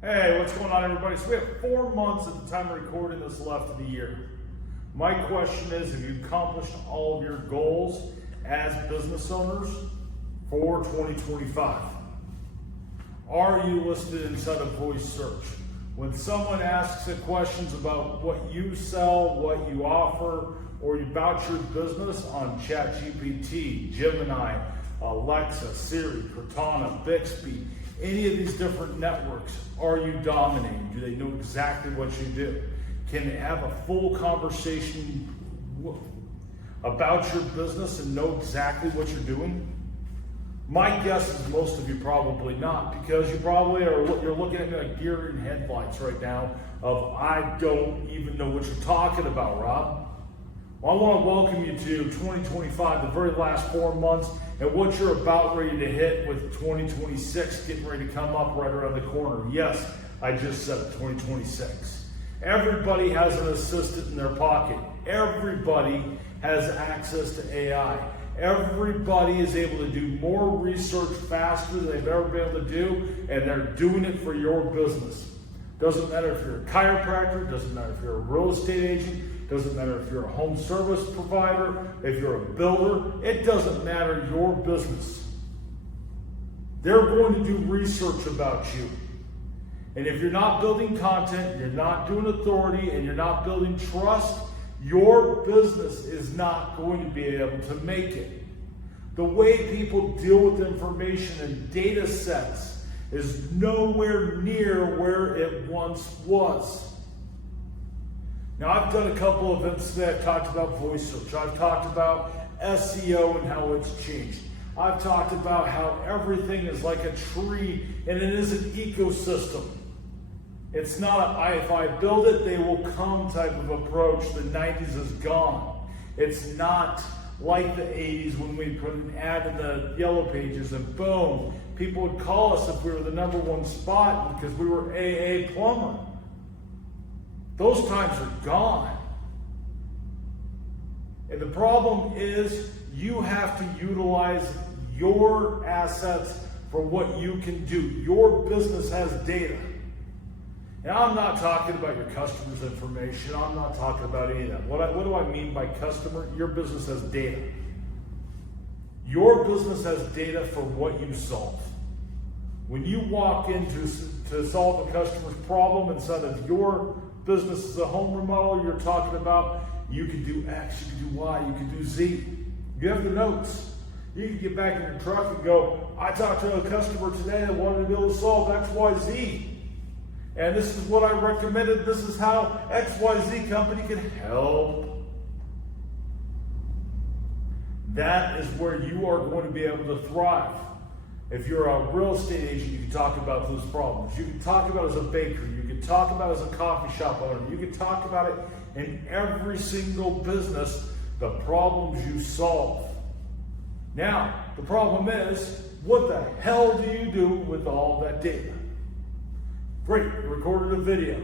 Hey, what's going on, everybody? So we have 4 months at the time of recording this left of the year. My question is, have you accomplished all of your goals as business owners for 2025? Are you listed inside of voice search? When someone asks you questions about what you sell, what you offer, or about your business on ChatGPT, Gemini, Alexa, Siri, Cortana, Bixby, any of these different networks, are you dominating? Do they know exactly what you do? Can they have a full conversation about your business and know exactly what you're doing? My guess is most of you probably not, because you probably you're looking at me like deer in headlights right now of, I don't even know what you're talking about, Rob. Well, I want to welcome you to 2025, the very last 4 months, and what you're about ready to hit with 2026 getting ready to come up right around the corner. Yes, I just said it, 2026. Everybody has an assistant in their pocket. Everybody has access to AI. Everybody is able to do more research faster than they've ever been able to do, and they're doing it for your business. Doesn't matter if you're a chiropractor, doesn't matter if you're a real estate agent, doesn't matter if you're a home service provider, if you're a builder, it doesn't matter your business. They're going to do research about you. And if you're not building content, you're not doing authority, and you're not building trust, your business is not going to be able to make it. The way people deal with information and data sets is nowhere near where it once was. Now, I've done a couple of events today. I've talked about voice search. I've talked about SEO and how it's changed. I've talked about how everything is like a tree and it is an ecosystem. It's not if I build it, they will come type of approach. The 90s is gone. It's not like the 80s when we put an ad in the yellow pages and boom, people would call us if we were the #1 spot because we were AA plumber. Those times are gone. And the problem is you have to utilize your assets for what you can do. Your business has data. And I'm not talking about your customer's information. I'm not talking about any of that. What do I mean by customer? Your business has data. Your business has data for what you solve. When you walk in to solve a customer's problem inside of your business as a home remodel, you're talking about you can do X, you can do Y, you can do Z. You have the notes. You can get back in your truck and go, I talked to a customer today that wanted to be able to solve X, Y, Z. And this is what I recommended. This is how XYZ company can help. That is where you are going to be able to thrive. If you're a real estate agent, you can talk about those problems. You can talk about it as a baker. You can talk about it as a coffee shop owner. You can talk about it in every single business, the problems you solve. Now, the problem is, what the hell do you do with all that data? Great, you recorded a video.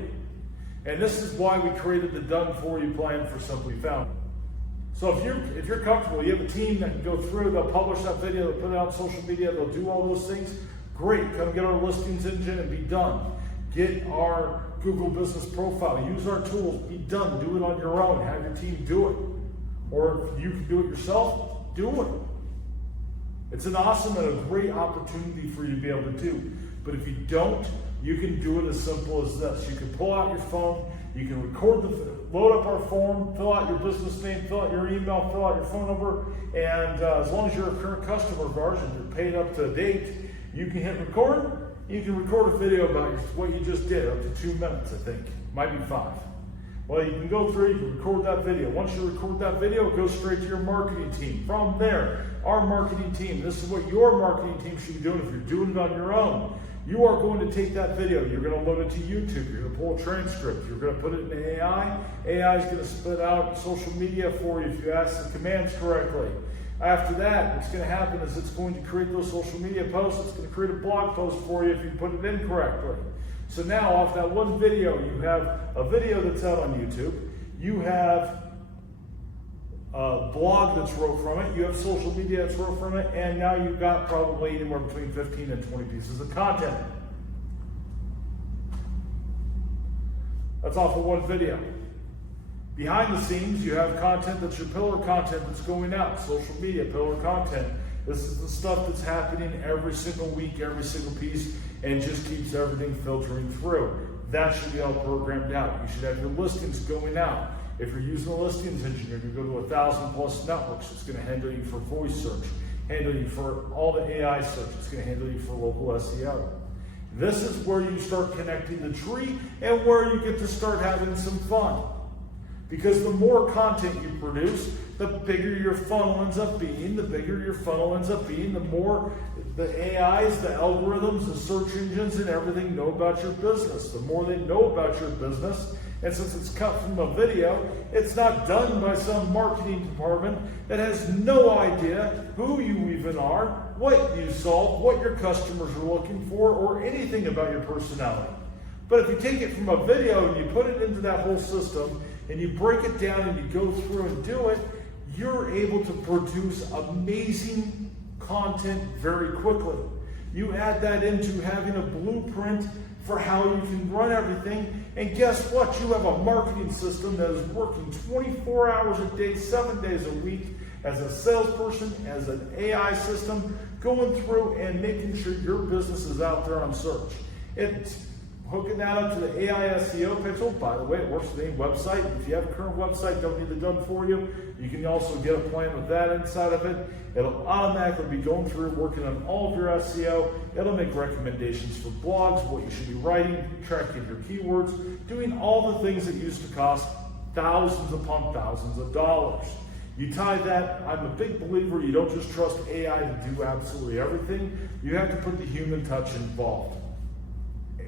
And this is why we created the Done For You plan for Simply Found. So if you're comfortable, you have a team that can go through, they'll publish that video, they'll put it out on social media, they'll do all those things, great, come get our listings engine and be done. Get our Google business profile, use our tools, be done, do it on your own, have your team do it. Or if you can do it yourself, do it. It's an awesome and a great opportunity for you to be able to do. But if you don't, you can do it as simple as this. You can pull out your phone, you can load up our form, fill out your business name, fill out your email, fill out your phone number, and as long as you're a current customer of ours and you're paid up to date, you can hit record. You can record a video about what you just did, up to 2 minutes, I think. Might be 5. Well, you can go through, you can record that video. Once you record that video, it goes straight to your marketing team. From there, our marketing team, this is what your marketing team should be doing if you're doing it on your own. You are going to take that video, you're going to load it to YouTube, you're going to pull a transcript, you're going to put it in AI. AI is going to spit out social media for you if you ask the commands correctly. After that, what's going to happen is it's going to create those social media posts, it's going to create a blog post for you if you put it in correctly. So now, off that one video, you have a video that's out on YouTube, you have a blog that's wrote from it, you have social media that's wrote from it, and now you've got probably anywhere between 15 and 20 pieces of content. That's off of one video. Behind the scenes, you have content that's your pillar content that's going out, social media, pillar content. This is the stuff that's happening every single week, every single piece, and just keeps everything filtering through. That should be all programmed out. You should have your listings going out. If you're using a listings engine, you're going to go to 1,000+ networks. It's going to handle you for voice search, handle you for all the AI search. It's going to handle you for local SEO. This is where you start connecting the tree and where you get to start having some fun. Because the more content you produce, the bigger your funnel ends up being. The bigger your funnel ends up being, the more the AIs, the algorithms, the search engines, and everything know about your business. The more they know about your business, and since it's cut from a video, it's not done by some marketing department that has no idea who you even are, what you solve, what your customers are looking for, or anything about your personality. But if you take it from a video and you put it into that whole system, and you break it down and you go through and do it, you're able to produce amazing content very quickly. You add that into having a blueprint for how you can run everything, and guess what? You have a marketing system that is working 24 hours a day, 7 days a week, as a salesperson, as an AI system, going through and making sure your business is out there on search. It's hooking that up to the AI SEO pixel. By the way, it works with any website. If you have a current website, don't need it done for you. You can also get a plan with that inside of it. It'll automatically be going through, working on all of your SEO. It'll make recommendations for blogs, what you should be writing, tracking your keywords, doing all the things that used to cost thousands upon thousands of dollars. You tie that, I'm a big believer, you don't just trust AI to do absolutely everything. You have to put the human touch involved.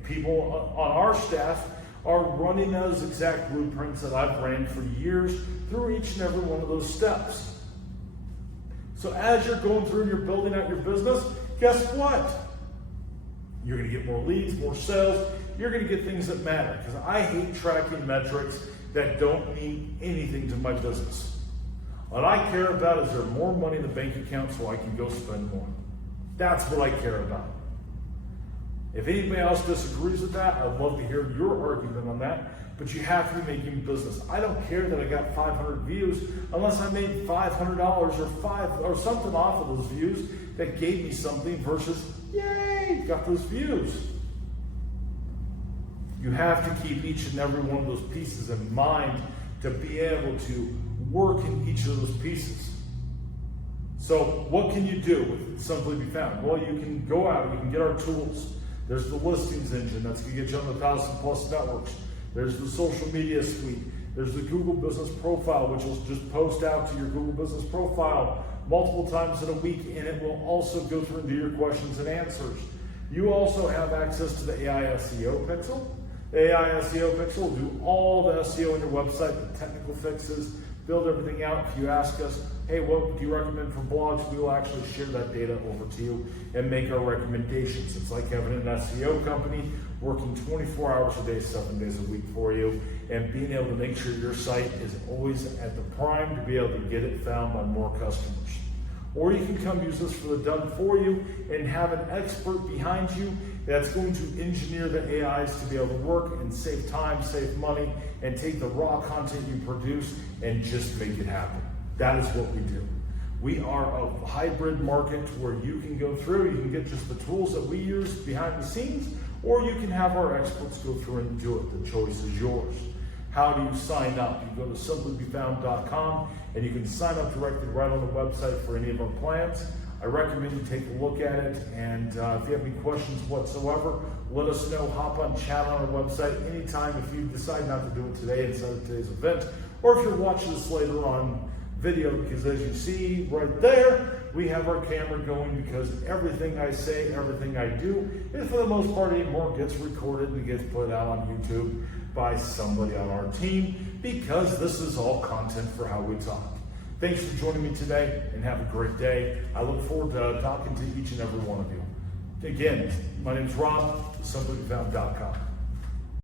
People on our staff are running those exact blueprints that I've ran for years through each and every one of those steps. So as you're going through and you're building out your business, guess what? You're going to get more leads, more sales. You're going to get things that matter. Because I hate tracking metrics that don't mean anything to my business. What I care about is there more money in the bank account so I can go spend more. That's what I care about. If anybody else disagrees with that, I'd love to hear your argument on that, but you have to be making business. I don't care that I got 500 views unless I made $500 or something off of those views that gave me something versus, yay, got those views. You have to keep each and every one of those pieces in mind to be able to work in each of those pieces. So what can you do with Simply Be Found? Well, you can go out, you can get our tools. There's the listings engine, that's going to get you on the 1,000+ networks. There's the social media suite. There's the Google Business Profile, which will just post out to your Google Business Profile multiple times in a week, and it will also go through and do your questions and answers. You also have access to the AI SEO pixel. The AI SEO pixel will do all the SEO on your website, the technical fixes, build everything out. If you ask us, hey, what do you recommend for blogs? We will actually share that data over to you and make our recommendations. It's like having an SEO company working 24 hours a day, 7 days a week for you, and being able to make sure your site is always at the prime to be able to get it found by more customers. Or you can come use this for the done for you and have an expert behind you that's going to engineer the AIs to be able to work and save time, save money, and take the raw content you produce and just make it happen. That is what we do. We are a hybrid market where you can go through, you can get just the tools that we use behind the scenes, or you can have our experts go through and do it. The choice is yours. How do you sign up? You go to simplybefound.com and you can sign up directly right on the website for any of our plans. I recommend you take a look at it, and if you have any questions whatsoever, let us know. Hop on chat on our website anytime if you decide not to do it today instead of today's event, or if you're watching this later on video, because as you see right there, we have our camera going because everything I say, everything I do, and for the most part anymore, gets recorded and gets put out on YouTube by somebody on our team, because this is all content for how we talk. Thanks for joining me today, and have a great day. I look forward to talking to each and every one of you. Again, my name's Rob, simplybefound.com.